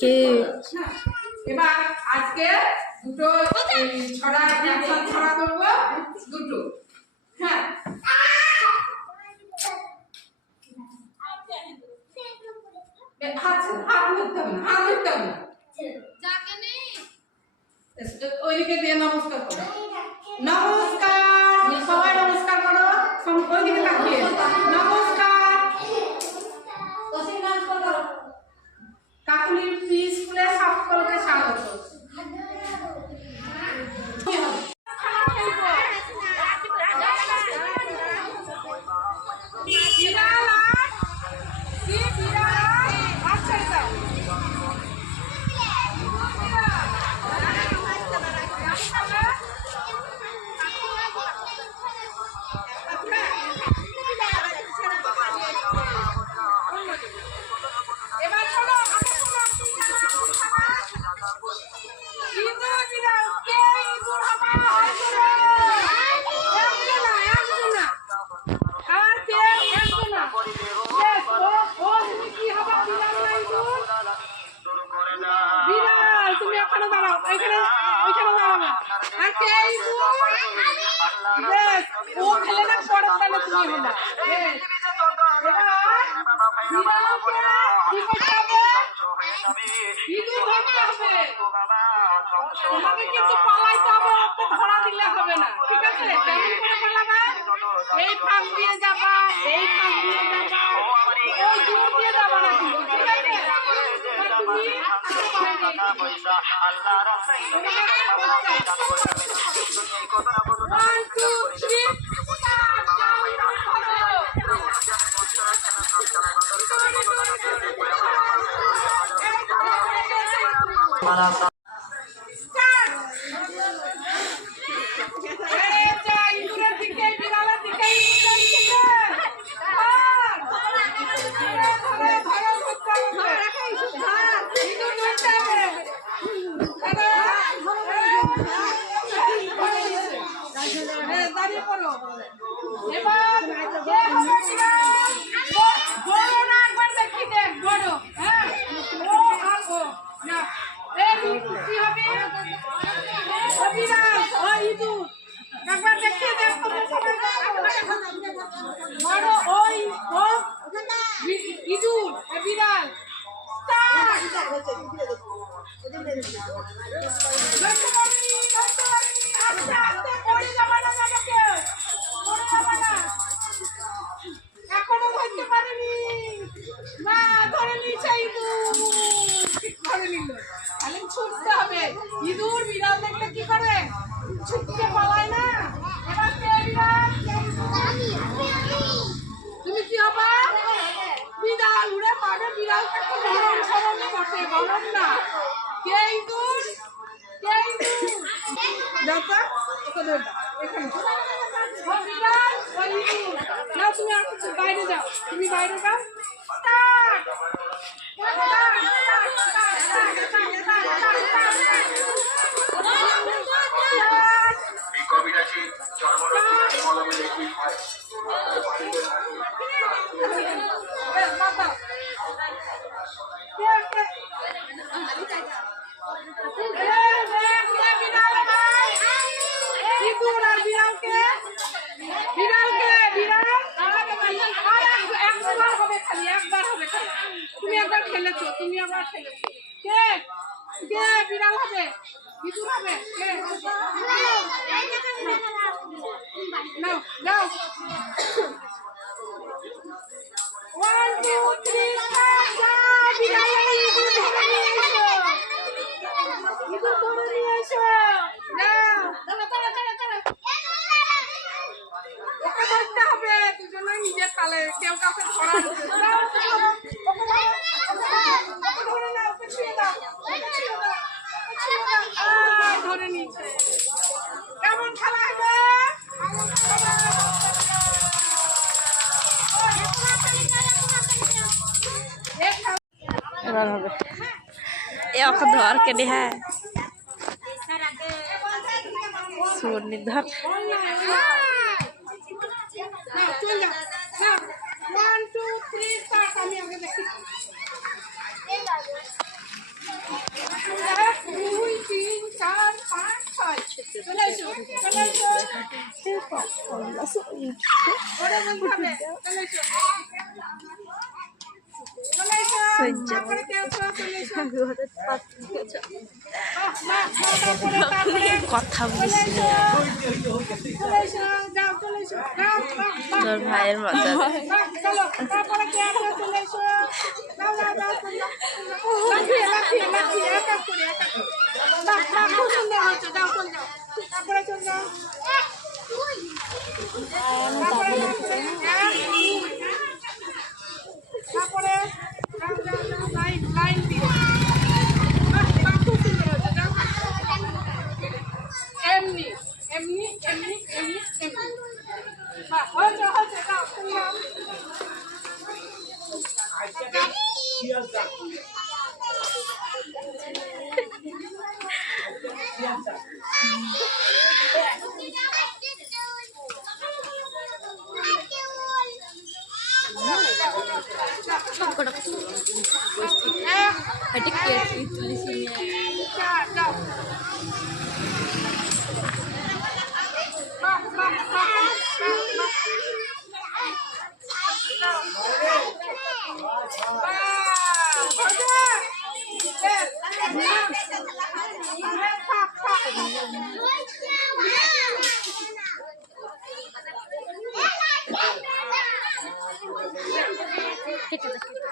কে এবার আজকে দুটো ছড়া ছড়া করবো দুটো। হ্যাঁ হাত ধরতে হবে না, হাত ধরতে হবে না। ওইদিকে দিয়ে নমস্কার করো, নমস্কার, সবাই নমস্কার করো, ওইদিকে তাকিয়ে নমস্কার। কাকুলির পিস খুলে সকলকে স্বাগত। ধরা দিলে হবে না, ঠিক আছে? কেমন করে পালাবা? এই ফাঁক দিয়ে যাবা, এই ফাঁক দিয়ে যাবা, ওই দূর দিয়ে যাবা না, ঠিক আছে? এখনো ধরতে পারেনি, না ধরে নিচ্ছে ইঁদুর, ধরে নিল। তাহলে ছুটতে হবে। ইঁদুর বিড়াল দেখলে কি করে? ছুটতে পালায় না। এবার কে বিড়াল? তুমি কি হবা? বিড়াল উড়ে পাবে। বিড়ালটা তো গরম সরম বসে, গরম না। কে ইঁদুর? কে ইঁদুর? দাদা ওকে ধরে দাও, এখানে বিড়াল ওই ইঁদুর। নাও তুমি আর কিছু বাইরে যাও, তুমি বাইরে যাও। কবিরাজি জন্মরক্ষী কলমে লেখি হয়। তুমি একবার খেলেছো, তুমি আবার খেলেছো। কে কে বিড়াল হবে? ইঁদুর হবে? কে? নাও যাও। 1 2 3 4 বিড়াল ইঁদুর ধরে নিয়ে এসো, ইঁদুর ধরে নিয়ে এসো। যাও ওকে ধরতে হবে, দুজনে নিজের তালে, কেউ কাউকে ধরা ধরে নিচ্ছে। কেমন খেলা হবে? এবার হবে এ অখ ধর কেটে। হ্যাঁ সুর নির্ধার চল যাও। 1 2 3 স্টার্ট। আমি আগে দেখি। ওরে বলতে হবে চলে এসো সহ্য তারপরে কেউ চলে এসো কথা বলিস না। চলে এসো যাও চলে এসো যাও তোর ভাইয়ের মজা চলো তারপরে কেউ চলে এসো যাও যাও যাও লাফিয়ে এক এক করে খুব সুন্দর হচ্ছে যাও চল যাও তারপরে চল যাও তারপরে লাইন দিয়ে খুব সুন্দর হচ্ছে যাও এমনি এমনি এমনি এমনি এমনি হচ্ছে যাও তুমি যাও ঠিক আছে